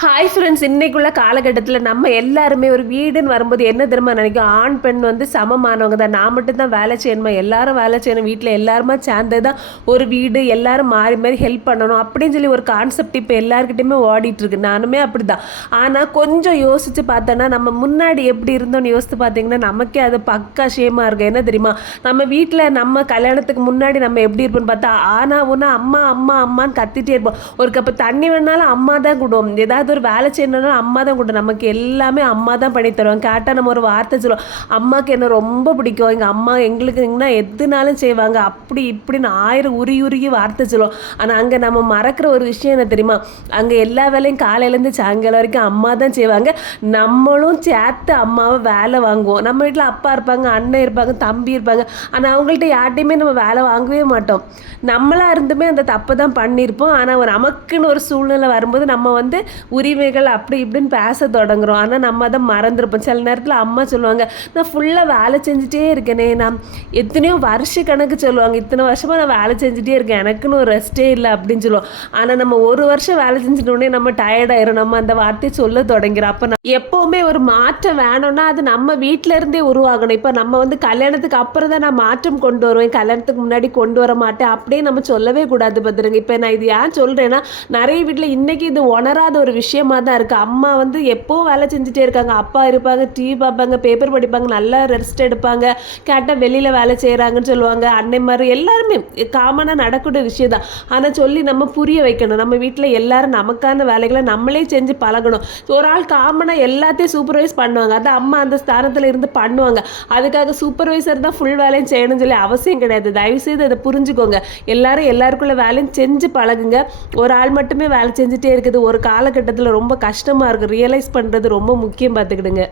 Hi friends இன்றைக்குள்ள காலகட்டத்தில் நம்ம எல்லாருமே ஒரு வீடுன்னு வரும்போது என்ன தெரியுமா நினைக்கும்? ஆண் பெண் வந்து சமமானவங்க தான். நான் மட்டும் தான் வேலை செய்யணுமா? எல்லாரும் வேலை செய்யணும். வீட்டில் எல்லாருமா சேர்ந்து தான் ஒரு வீடு எல்லாரும் மாறி மாறி ஹெல்ப் பண்ணணும் அப்படின்னு சொல்லி ஒரு கான்செப்ட் இப்போ எல்லாருக்கிட்டையுமே ஓடிட்டுருக்கு நானுமே நானுமே அப்படிதான். ஆனால் கொஞ்சம் யோசித்து பார்த்தோன்னா நம்ம முன்னாடி எப்படி இருந்தோம்னு யோசித்து பார்த்தீங்கன்னா நமக்கே அது பக்கா ஷேமாக இருக்கும். என்ன தெரியுமா? நம்ம வீட்டில் நம்ம கல்யாணத்துக்கு முன்னாடி நம்ம எப்படி இருப்போம்னு பார்த்தா ஆனா ஒன்று அம்மா அம்மா அம்மான்னு கத்திட்டே இருப்போம். ஒரு கப்பு தண்ணி வேணாலும் அம்மா தான் கூடுவோம். ஏதாவது ஒரு வேலை செய்யணும்னா அம்மா தான் கூடும் நமக்கு எல்லாமே அம்மா தான் பண்ணி தருவாங்க. கேட்டால் நம்ம ஒரு வார்த்தை சொல்லுவோம். அம்மாவுக்கு என்ன ரொம்ப பிடிக்கும். எங்கள் அம்மா எங்களுக்குங்கன்னா எதுனாலும் செய்வாங்க. அப்படி இப்படின்னு ஆயிரம் உரி உருகி வார்த்தை சொல்லுவோம். ஆனால் அங்கே நம்ம மறக்கிற ஒரு விஷயம் என்ன தெரியுமா? அங்கே எல்லா வேலையும் காலையிலேருந்து சாயங்காலம் வரைக்கும் அம்மா தான் செய்வாங்க. நம்மளும் சேர்த்து அம்மாவை வேலை வாங்குவோம். நம்ம வீட்டில் அப்பா இருப்பாங்க அண்ணன் இருப்பாங்க தம்பி இருப்பாங்க. ஆனால் அவங்கள்ட்ட யார்ட்டையுமே நம்ம வேலை வாங்கவே மாட்டோம். நம்மளாக இருந்துமே அந்த தப்பு தான் பண்ணியிருப்போம். ஆனால் நமக்குன்னு ஒரு சூழ்நிலை வரும்போது நம்ம வந்து உரிமைகள் அப்படி இப்படின்னு பேச தொடங்குறோம். ஆனால் நம்ம அதை மறந்துருப்போம். சில நேரத்தில் அம்மா சொல்லுவாங்க நான் ஃபுல்லாக வேலை செஞ்சுட்டே இருக்கேனே. நான் எத்தனையோ வருஷ கணக்கு சொல்லுவாங்க. இத்தனை வருஷமாக நான் வேலை செஞ்சுட்டே இருக்கேன். எனக்குன்னு ஒரு ரெஸ்ட்டே இல்லை அப்படின்னு சொல்லுவோம். ஆனால் நம்ம ஒரு வருஷம் வேலை செஞ்சிட்டோடனே நம்ம டயர்டாயிரும் நம்ம அந்த வார்த்தையை சொல்ல தொடங்கிறோம். அப்போ நான் எப்போவுமே ஒரு மாற்றம் வேணும்னா அது நம்ம வீட்டில இருந்தே உருவாகணும். இப்போ நம்ம வந்து கல்யாணத்துக்கு அப்புறம் தான் நான் மாற்றம் கொண்டு வருவேன். கல்யாணத்துக்கு முன்னாடி கொண்டு வர மாட்டேன். அப்படியே நம்ம சொல்லவே கூடாது. பார்த்துருங்க இப்போ நான் இது ஏன் சொல்கிறேன்னா நிறைய வீட்டில் இன்னைக்கு இது உணராத ஒரு விஷயமா தான் இருக்குது அம்மா வந்து எப்போ வேலை செஞ்சுட்டே இருக்காங்க. அப்பா இருப்பாங்க டிவி பார்ப்பாங்க பேப்பர் படிப்பாங்க நல்லா ரெஸ்ட் எடுப்பாங்க. கேட்டால் வெளியில் வேலை செய்கிறாங்கன்னு சொல்லுவாங்க. அன்னை மாதிரி எல்லாருமே காமனாக நடக்கூடிய விஷயம் தான். ஆனால் சொல்லி நம்ம புரிய வைக்கணும். நம்ம வீட்டில் எல்லாரும் நமக்கான வேலைகளை நம்மளே செஞ்சு பழகணும். ஒரு ஆள் காமனாக எல்லாத்தையும் சூப்பர்வைஸ் பண்ணுவாங்க. அது அம்மா அந்த ஸ்தானத்தில் இருந்து பண்ணுவாங்க. அதுக்காக சூப்பர்வைசர் தான் ஃபுல் வேலையும் செய்யணும்னு சொல்லி அவசியம் கிடையாது. தயவுசெய்து அதை புரிஞ்சுக்கோங்க. எல்லாரும் எல்லாருக்குள்ள வேலையும் செஞ்சு பழகுங்க. ஒரு ஆள் மட்டுமே வேலை செஞ்சுட்டே இருக்குது. ஒரு காலகட்டத்தில் ரொம்ப கஷ்டமாக இருக்குது ரியலைஸ் பண்ணுறது ரொம்ப முக்கியம் பார்த்துக்கிடுங்க